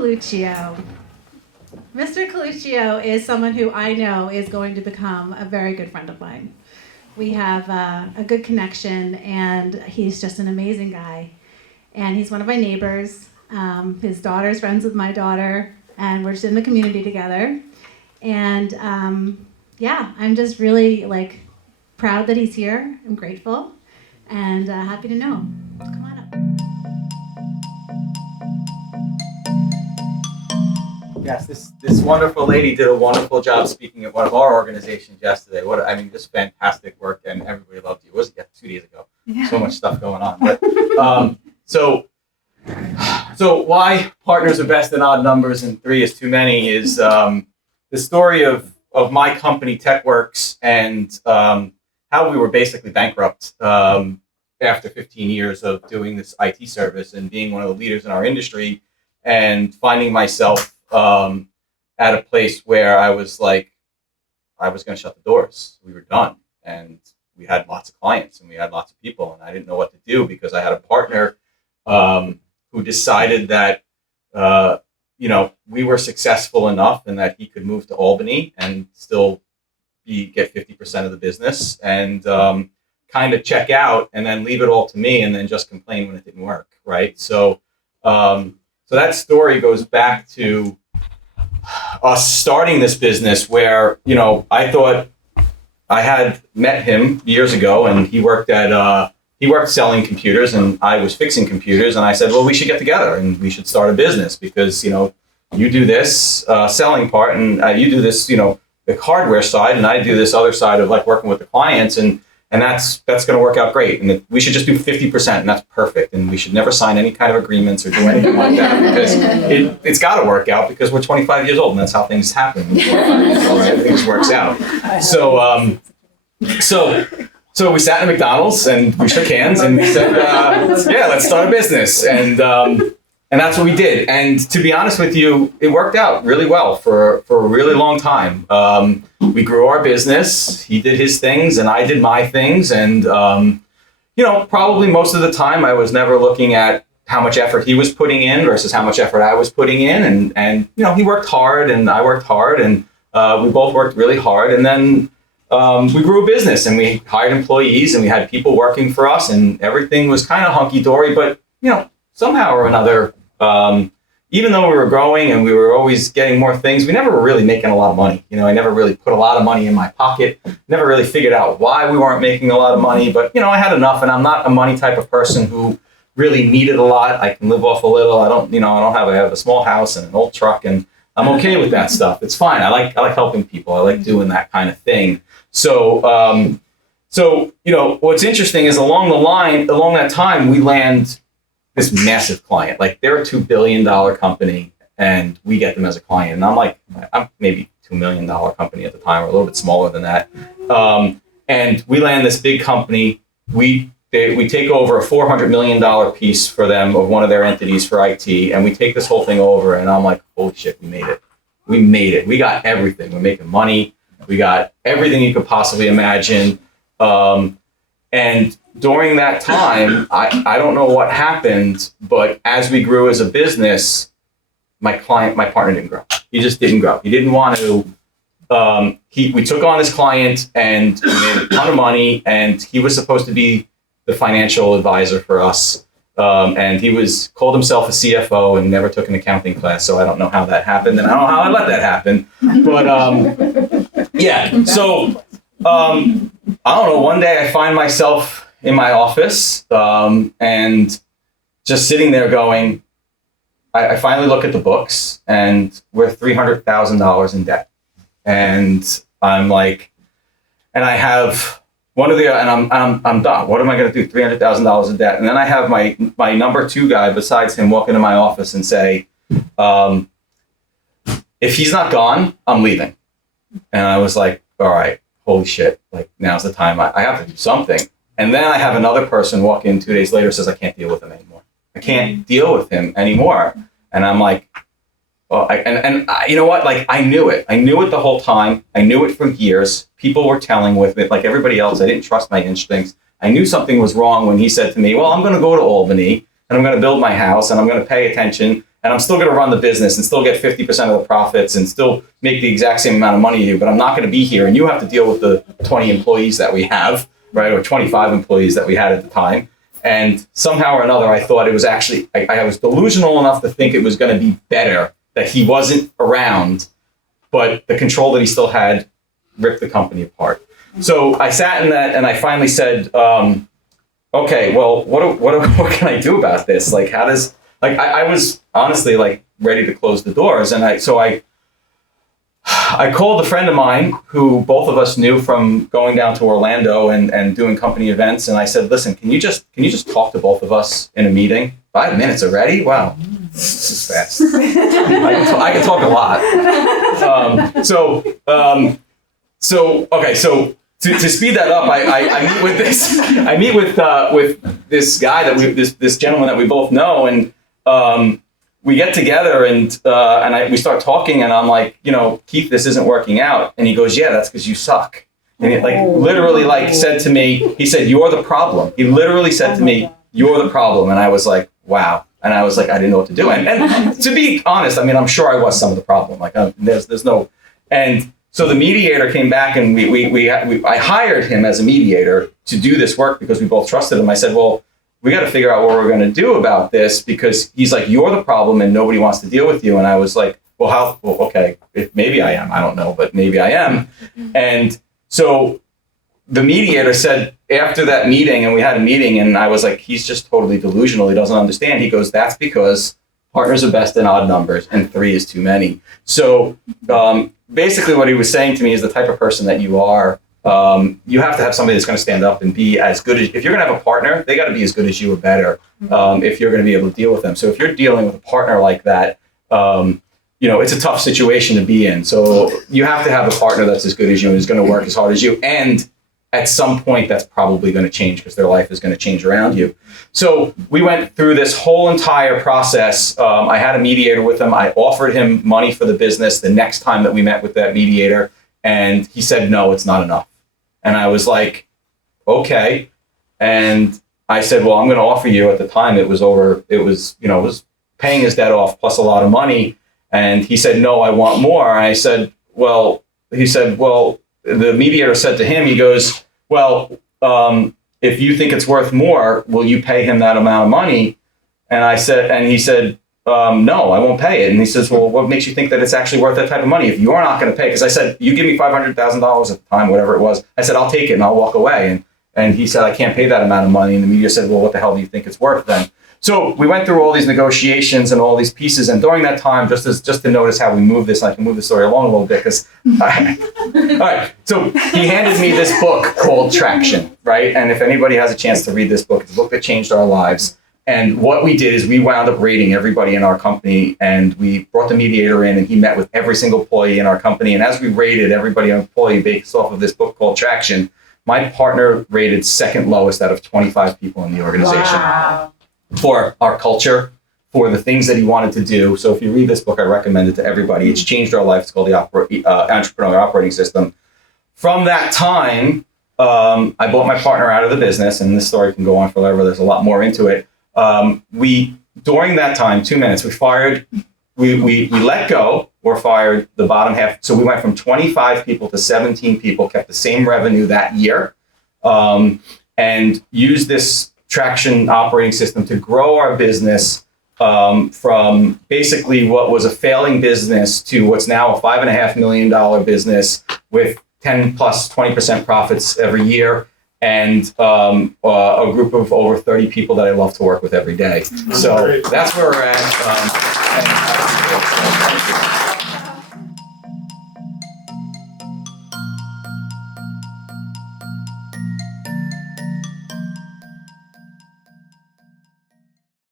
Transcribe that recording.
Coluccio. Mr. Coluccio is someone who I know is going to become a very good friend of mine. We have a good connection, and he's just an amazing guy. And he's one of my neighbors. His daughter's friends with my daughter, and we're just in the community together. And I'm just really proud that he's here. I'm grateful and happy to know him. Come on up. Yes, this wonderful lady did a wonderful job speaking at one of our organizations yesterday. Just fantastic work, and everybody loved you. It was 2 days ago. Yeah. So much stuff going on. But so why partners are best in odd numbers and 3 is too many is the story of my company Techworks and how we were basically bankrupt after 15 years of doing this IT service and being one of the leaders in our industry, and finding myself at a place where I was going to shut the doors. We were done, and we had lots of clients and we had lots of people, and I didn't know what to do because I had a partner who decided that we were successful enough and that he could move to Albany and still get 50% of the business and kind of check out and then leave it all to me and then just complain when it didn't work, right? So that story goes back to us starting this business where, I thought I had met him years ago, and he worked selling computers and I was fixing computers. And I said, well, we should get together and we should start a business because, you do this selling part and you do this, the hardware side, and I do this other side of working with the clients. And that's going to work out great. And we should just do 50%, and that's perfect. And we should never sign any kind of agreements or do anything like that because it's got to work out because we're 25 years old and that's how things happen. Everything works out. So we sat in McDonald's and we shook hands and we said, let's start a business. And that's what we did. And to be honest with you, it worked out really well for a really long time. We grew our business. He did his things and I did my things. And, probably most of the time I was never looking at how much effort he was putting in versus how much effort I was putting in. And he worked hard and I worked hard, and we both worked really hard. And then we grew a business and we hired employees and we had people working for us and everything was kind of hunky-dory. But, somehow or another, even though we were growing and we were always getting more things, we never were really making a lot of money. I never really put a lot of money in my pocket, never really figured out why we weren't making a lot of money. But, I had enough, and I'm not a money type of person who really needed a lot. I can live off a little. I have a small house and an old truck, and I'm okay with that stuff. It's fine. I like helping people. I like doing that kind of thing. So, what's interesting is along that time, we land this massive client. They're a $2 billion company and we get them as a client. And I'm maybe $2 million company at the time, or a little bit smaller than that. And we land this big company. We take over a $400 million piece for them of one of their entities for IT. And we take this whole thing over, and I'm like, holy shit, we made it. We made it. We got everything. We're making money. We got everything you could possibly imagine. And during that time, I don't know what happened, but as we grew as a business, my partner didn't grow. He just didn't grow. He didn't want to. We took on this client and we made a ton of money, and he was supposed to be the financial advisor for us. And he called himself a CFO and never took an accounting class. So I don't know how that happened, and I don't know how I let that happen. But so I don't know. One day I find myself in my office and just sitting there going, I finally look at the books and we're $300,000 in debt. And I'm like, and I have one of the, and I'm done. What am I going to do? $300,000 in debt. And then I have my number 2 guy besides him walk into my office and say, if he's not gone, I'm leaving. And I was like, all right, holy shit. Now's the time. I have to do something. And then I have another person walk in 2 days later, says, I can't deal with him anymore. I can't deal with him anymore. And I'm like, well, you know what? I knew it. I knew it the whole time. I knew it for years. People were telling with it, like everybody else. I didn't trust my instincts. I knew something was wrong when he said to me, well, I'm going to go to Albany and I'm going to build my house and I'm going to pay attention and I'm still going to run the business and still get 50% of the profits and still make the exact same amount of money you, but I'm not going to be here. And you have to deal with the 20 employees that we have, right? Or 25 employees that we had at the time. And somehow or another, I thought it was actually, I was delusional enough to think it was going to be better that he wasn't around, but the control that he still had ripped the company apart. So I sat in that and I finally said, okay, well, what can I do about this? Like, how does, like, I was honestly like ready to close the doors. And I called a friend of mine who both of us knew from going down to Orlando and doing company events. And I said, listen, can you just talk to both of us in a meeting? 5 minutes already? Wow. This is fast. I can talk a lot. Okay. So to speed that up, I meet with this. I meet with this guy that this gentleman that we both know, and we get together and we start talking, and I'm like, Keith, this isn't working out, and he goes, yeah, that's because you suck. And he literally said to me, he said, you're the problem. He literally said to me, you're the problem, and I was like, wow. And I was like, I didn't know what to do. And to be honest, I mean, I'm sure I was some of the problem. Like, there's no, and so the mediator came back, and I hired him as a mediator to do this work because we both trusted him. I said, well, we got to figure out what we're going to do about this, because he's like, you're the problem and nobody wants to deal with you. And I was like, well, okay, if maybe I am, I don't know, but maybe I am. And so the mediator said after that meeting, and we had a meeting, and I was like, he's just totally delusional. He doesn't understand. He goes, that's because partners are best in odd numbers and 3 is too many. So basically what he was saying to me is the type of person that you are, you have to have somebody that's going to stand up and be as good as, if you're going to have a partner, they got to be as good as you or better if you're going to be able to deal with them. So if you're dealing with a partner like that, it's a tough situation to be in. So you have to have a partner that's as good as you and is going to work as hard as you. And at some point, that's probably going to change because their life is going to change around you. So we went through this whole entire process. I had a mediator with him. I offered him money for the business the next time that we met with that mediator. And he said, no, it's not enough. And I was like, okay. And I said, well, I'm going to offer you, at the time it was paying his debt off plus a lot of money. And he said, no, I want more. And I said, well, the mediator said to him, he goes, well, if you think it's worth more, will you pay him that amount of money? And he said, no, I won't pay it. And he says, well, what makes you think that it's actually worth that type of money if you're not going to pay? Because I said, you give me $500,000 at the time, whatever it was. I said, I'll take it and I'll walk away. And he said, I can't pay that amount of money. And the mediator said, well, what the hell do you think it's worth then? So we went through all these negotiations and all these pieces. And during that time, just to notice how we move this, I can move the story along a little bit because, all right. So he handed me this book called Traction, right? And if anybody has a chance to read this book, it's a book that changed our lives. And what we did is we wound up rating everybody in our company, and we brought the mediator in, and he met with every single employee in our company. And as we rated everybody employee based off of this book called Traction, my partner rated second lowest out of 25 people in the organization. Wow. For our culture, for the things that he wanted to do. So if you read this book, I recommend it to everybody. It's changed our life. It's called the Entrepreneur Operating System. From that time, I bought my partner out of the business, and this story can go on forever. There's a lot more into it. During that time, 2 minutes, we let go or fired the bottom half. So we went from 25 people to 17 people, kept the same revenue that year, and used this Traction operating system to grow our business from basically what was a failing business to what's now a $5.5 million business with 10 plus 20% profits every year, and a group of over 30 people that I love to work with every day. So that's where we're at.